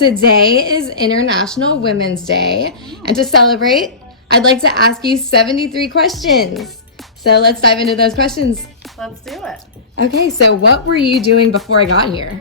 Today is International Women's Day, and to celebrate, I'd like to ask you 73 questions. So let's dive into those questions. Let's do it. Okay, so what were you doing before I got here?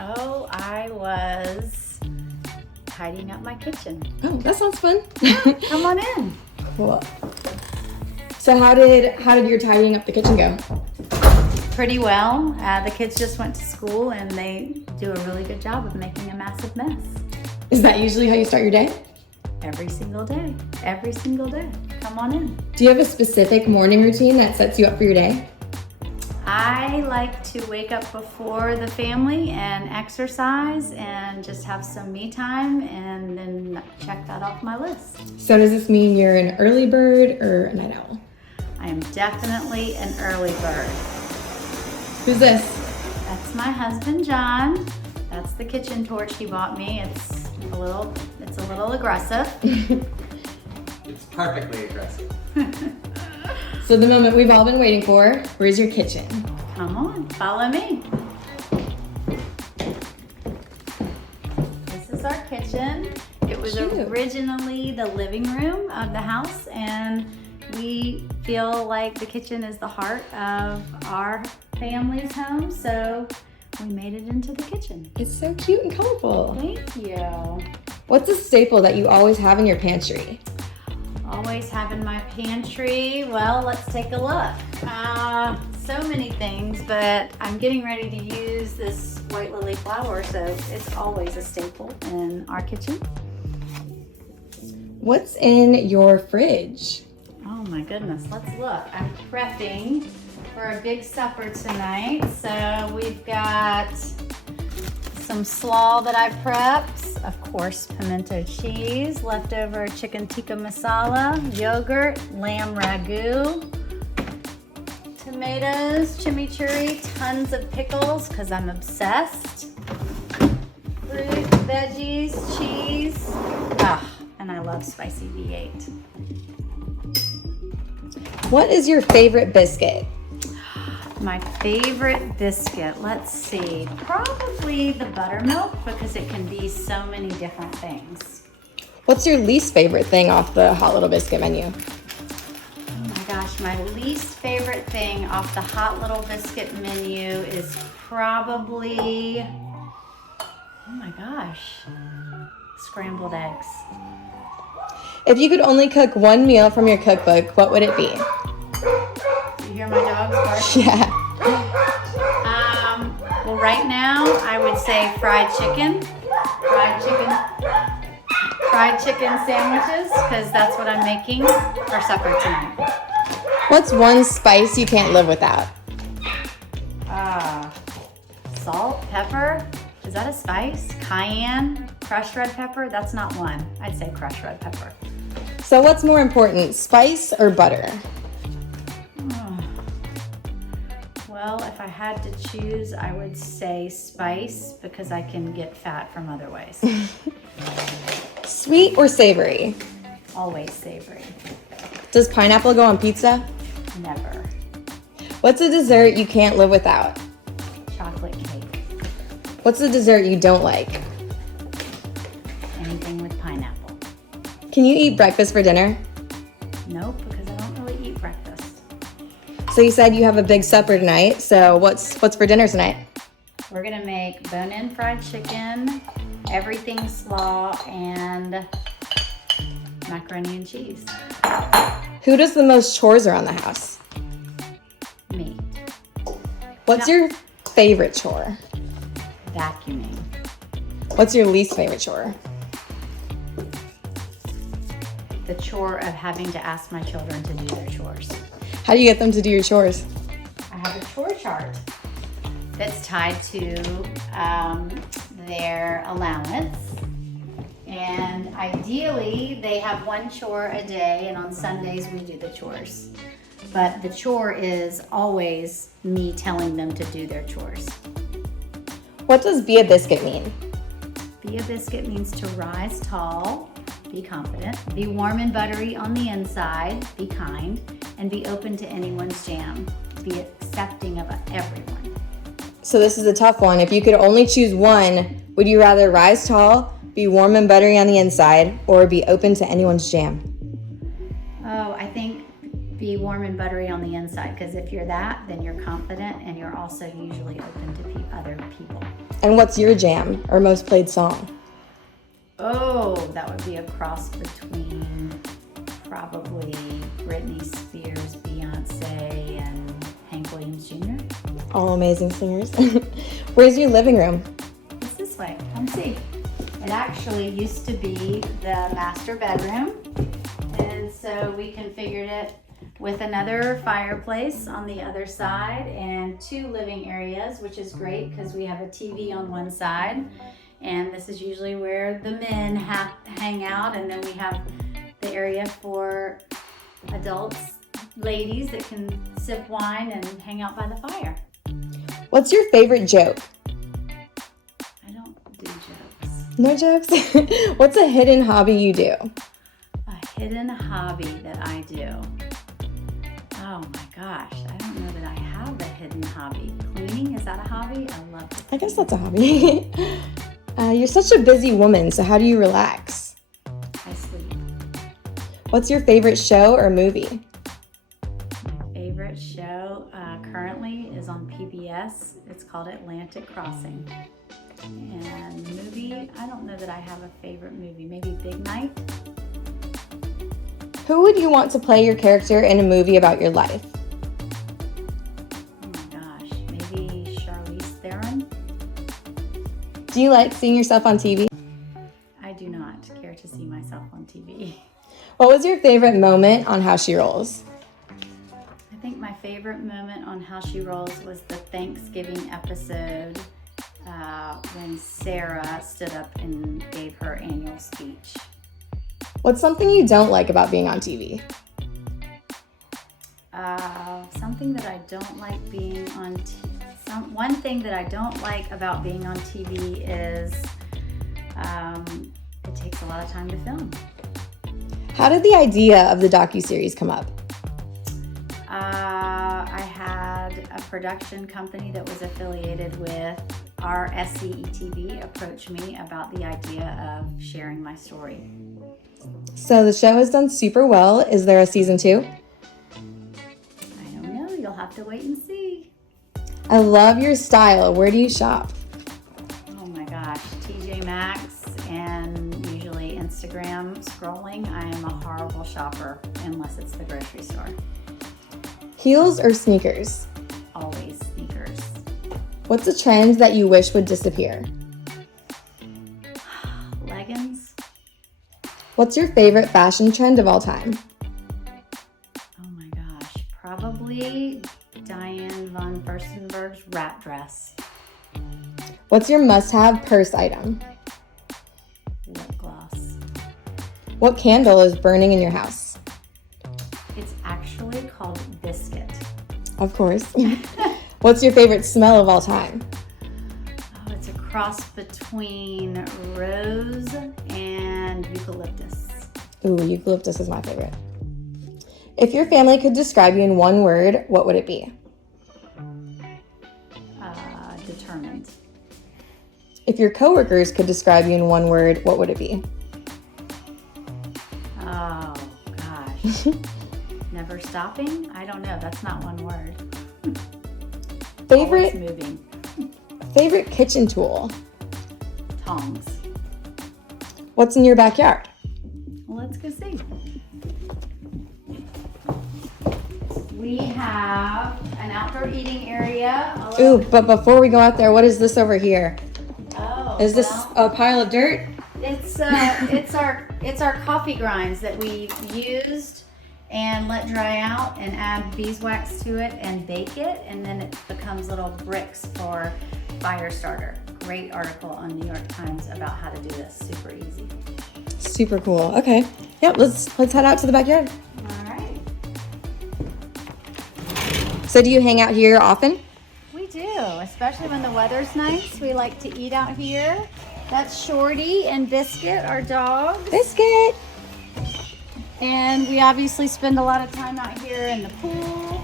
Oh, I was tidying up my kitchen. Oh, that sounds fun. Come on in. Cool. So how did your tidying up the kitchen go? Pretty well. The kids just went to school and they do a really good job of making a massive mess. Is that usually how you start your day? Every single day. Every single day. Come on in. Do you have a specific morning routine that sets you up for your day? I like to wake up before the family and exercise and just have some me time and then check that off my list. So does this mean you're an early bird or a night owl? I am definitely an early bird. Who's this? That's my husband, John. That's the kitchen torch he bought me. It's a little aggressive. It's perfectly aggressive. So the moment we've all been waiting for, where's your kitchen? Come on, follow me. This is our kitchen. It was Cute. originally the living room of the house, and we feel like the kitchen is the heart of our family's home, so we made it into the kitchen. It's so cute and colorful. Thank you. What's a staple that you always have in your pantry? Always have in my pantry. Well, let's take a look. So many things, but I'm getting ready to use this white lily flour, so it's always a staple in our kitchen. What's in your fridge? Oh my goodness, let's look. I'm prepping for a big supper tonight. So we've got some slaw that I prepped, of course, pimento cheese, leftover chicken tikka masala, yogurt, lamb ragu, tomatoes, chimichurri, tons of pickles because I'm obsessed, fruit, veggies, cheese, and I love spicy V8. What is your favorite biscuit? My favorite biscuit, let's see, probably the buttermilk because it can be so many different things. What's your least favorite thing off the Hot Little Biscuit menu? Oh my gosh, my least favorite thing off the Hot Little Biscuit menu is probably, oh my gosh, scrambled eggs. If you could only cook one meal from your cookbook, what would it be? You hear my dogs barking? Yeah. Well, right now I would say fried chicken sandwiches because that's what I'm making for supper tonight. What's one spice you can't live without? Salt, pepper. Is that a spice? Cayenne, crushed red pepper. That's not one. I'd say crushed red pepper. So what's more important, spice or butter? Well, if I had to choose, I would say spice because I can get fat from other ways. Sweet or savory? Always savory. Does pineapple go on pizza? Never. What's a dessert you can't live without? Chocolate cake. What's a dessert you don't like? Anything with pineapple. Can you eat breakfast for dinner? Nope, because I don't really eat breakfast. So you said you have a big supper tonight, so what's for dinner tonight? We're gonna make bone-in fried chicken, everything slaw, and macaroni and cheese. Who does the most chores around the house? Me. What's your favorite chore? Vacuuming. What's your least favorite chore? The chore of having to ask my children to do their chores. How do you get them to do your chores? I have a chore chart that's tied to their allowance. And ideally, they have one chore a day, and on Sundays we do the chores. But the chore is always me telling them to do their chores. What does be a biscuit mean? Be a biscuit means to rise tall, be confident, be warm and buttery on the inside, be kind, and be open to anyone's jam. Be accepting of everyone. So this is a tough one. If you could only choose one, would you rather rise tall, be warm and buttery on the inside, or be open to anyone's jam? Oh, I think be warm and buttery on the inside, because if you're that, then you're confident and you're also usually open to other people. And what's your jam or most played song? Oh, that would be a cross between probably Britney Spears, Beyonce, and Hank Williams Jr. All amazing singers. Where's your living room? It's this way. Come see. It actually used to be the master bedroom, and so we configured it with another fireplace on the other side and 2 living areas, which is great because we have a TV on one side, and this is usually where the men hang out, and then we have the area for adults, ladies that can sip wine and hang out by the fire. What's your favorite joke? I don't do jokes. No jokes? What's a hidden hobby you do? A hidden hobby that I do. Oh my gosh, I don't know that I have a hidden hobby. Cleaning, is that a hobby? I love it. I guess that's a hobby. You're such a busy woman, so how do you relax? I sleep. What's your favorite show or movie? My favorite show currently is on PBS. It's called Atlantic Crossing. And movie, I don't know that I have a favorite movie. Maybe Big Night. Who would you want to play your character in a movie about your life? Oh my gosh, maybe Charlize Theron. Do you like seeing yourself on TV? I do not care to see myself on TV. What was your favorite moment on How She Rolls? I think my favorite moment on How She Rolls was the Thanksgiving episode when Sarah stood up and gave her annual speech. What's something you don't like about being on TV? Something that I don't like being on one thing that I don't like about being on TV is it takes a lot of time to film. How did the idea of the Docu-Series come up? I had a production company that was affiliated with our SCETV approach me about the idea of sharing my story. So the show has done super well. Is there a season 2? I don't know. You'll have to wait and see. I love your style. Where do you shop? Oh my gosh. TJ Maxx and usually Instagram scrolling. I am a horrible shopper unless it's the grocery store. Heels or sneakers? Always sneakers. What's a trend that you wish would disappear? Leggings. What's your favorite fashion trend of all time? Oh my gosh. Probably Diane von Furstenberg's wrap dress. What's your must-have purse item? Lip gloss. What candle is burning in your house? It's actually called Biscuit. Of course. What's your favorite smell of all time? Oh, it's a cross between rose and eucalyptus. Ooh, eucalyptus is my favorite. If your family could describe you in one word, what would it be? Determined. If your coworkers could describe you in one word, what would it be? Oh, gosh. Never stopping? I don't know. That's not one word. Always moving. Favorite kitchen tool? Tongs. What's in your backyard? Well, let's go see. We have an outdoor eating area. Ooh, but before we go out there, what is this over here? Oh, Is this a pile of dirt? It's our coffee grinds that we used and let dry out and add beeswax to it and bake it, and then it becomes little bricks for fire starter. Great article on New York Times about how to do this. Super easy. Super cool. Okay. Yep, let's head out to the backyard. All right. So do you hang out here often? We do, especially when the weather's nice. We like to eat out here. That's Shorty and Biscuit, our dogs. Biscuit! And we obviously spend a lot of time out here in the pool,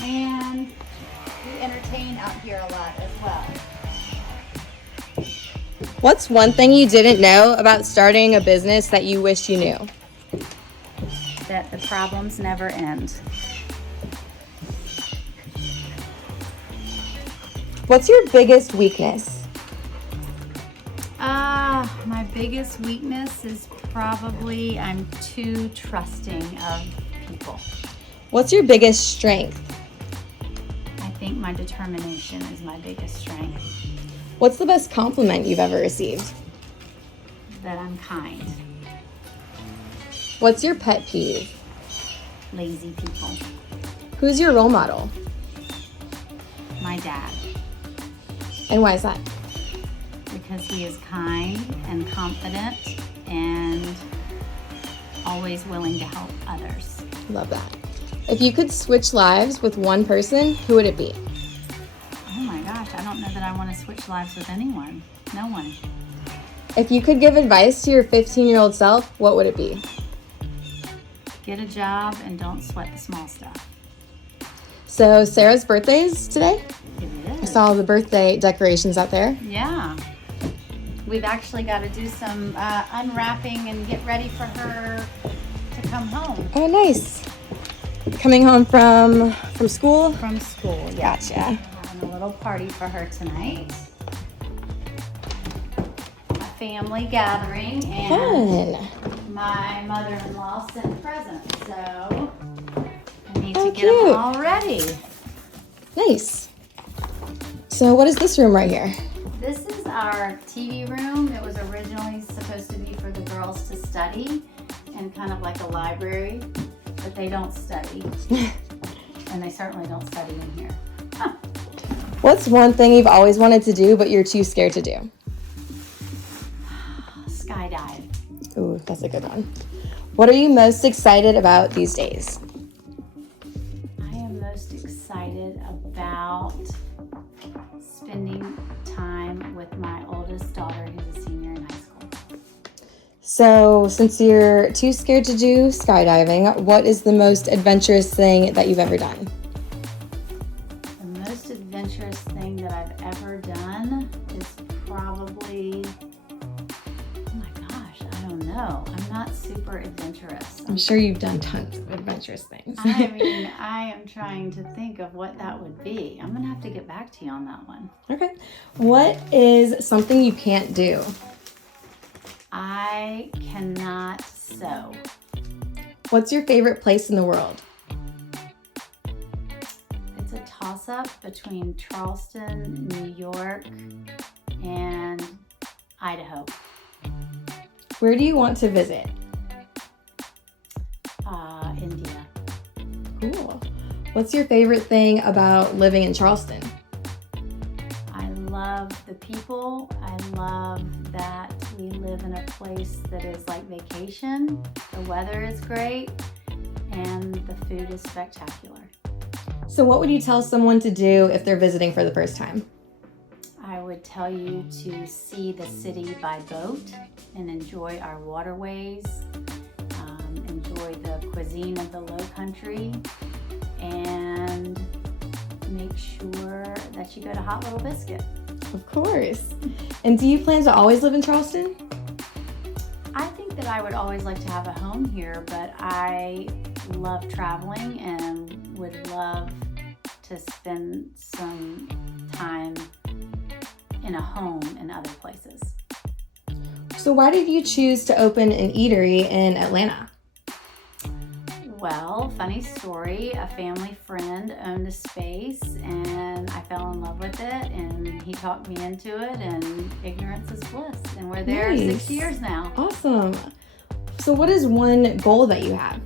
and we entertain out here a lot as well. What's one thing you didn't know about starting a business that you wish you knew? That the problems never end. What's your biggest weakness? My biggest weakness is probably I'm too trusting of people. What's your biggest strength? I think my determination is my biggest strength. What's the best compliment you've ever received? That I'm kind. What's your pet peeve? Lazy people. Who's your role model? My dad. And why is that? Because he is kind and confident and always willing to help others. Love that. If you could switch lives with one person, who would it be? Oh my gosh, I don't know that I want to switch lives with anyone. No one. If you could give advice to your 15-year-old self, what would it be? Get a job and don't sweat the small stuff. So Sarah's birthday is today? It I is. saw all the birthday decorations out there. Yeah. We've actually got to do some unwrapping and get ready for her to come home. Oh, nice. Coming home from school? From school, yeah. Gotcha. Having a little party for her tonight. A family gathering, and Fun. my mother-in-law sent presents, so I need Oh, to get cute. them all ready. Nice. So what is this room right here? This is our TV room. It was originally supposed to be for the girls to study and kind of like a library, but they don't study. And they certainly don't study in here. What's one thing you've always wanted to do but you're too scared to do? Skydive. Ooh, that's a good one. What are you most excited about these days? I am most excited about spending time with my oldest daughter who's a senior in high school. So since you're too scared to do skydiving, what is the most adventurous thing that you've ever done? The most adventurous thing that I've ever done is probably, oh my gosh, I don't know. I'm not super adventurous. I'm sure you've done tons of adventurous things. I mean, I am trying to think of what that would be. I'm going to have to get back to you on that one. Okay. What is something you can't do? I cannot sew. What's your favorite place in the world? It's a toss-up between Charleston, New York, and Idaho. Where do you want to visit? India. Cool. What's your favorite thing about living in Charleston? I love the people. I love that we live in a place that is like vacation. The weather is great, and the food is spectacular. So what would you tell someone to do if they're visiting for the first time? I would tell you to see the city by boat and enjoy our waterways, enjoy the cuisine of the Low Country, and make sure that you go to Hot Little Biscuit. Of course. And do you plan to always live in Charleston? I think that I would always like to have a home here, but I love traveling and would love to spend some time in a home in other places. So why did you choose to open an eatery in Atlanta? Well, funny story, a family friend owned a space and I fell in love with it and he talked me into it, and ignorance is bliss, and we're there Nice. 6 years now. Awesome. So what is one goal that you have?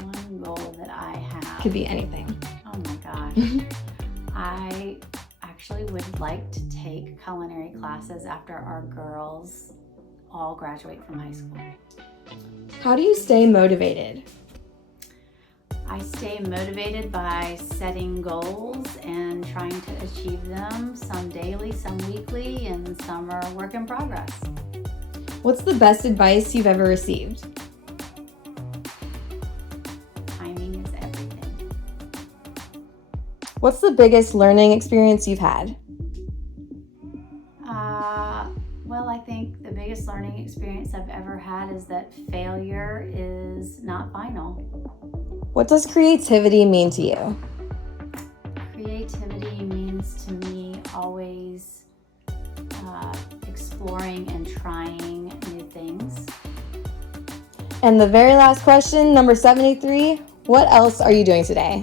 One goal that I have. Could be anything. Oh my gosh. I actually would like to take culinary classes after our girls all graduate from high school. How do you stay motivated? I stay motivated by setting goals and trying to achieve them, some daily, some weekly, and some are work in progress. What's the best advice you've ever received? Timing is everything. What's the biggest learning experience you've had? Well, I think the biggest learning experience I've ever had is that failure is not final. What does creativity mean to you? Creativity means to me always exploring and trying new things. And the very last question, number 73, what else are you doing today?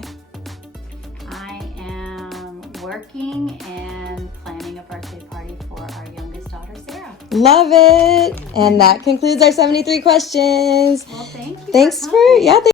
I am working and planning a birthday party for our youngest daughter, Sarah. Love it. And that concludes our 73 questions. Well, thank you. Thanks coming. for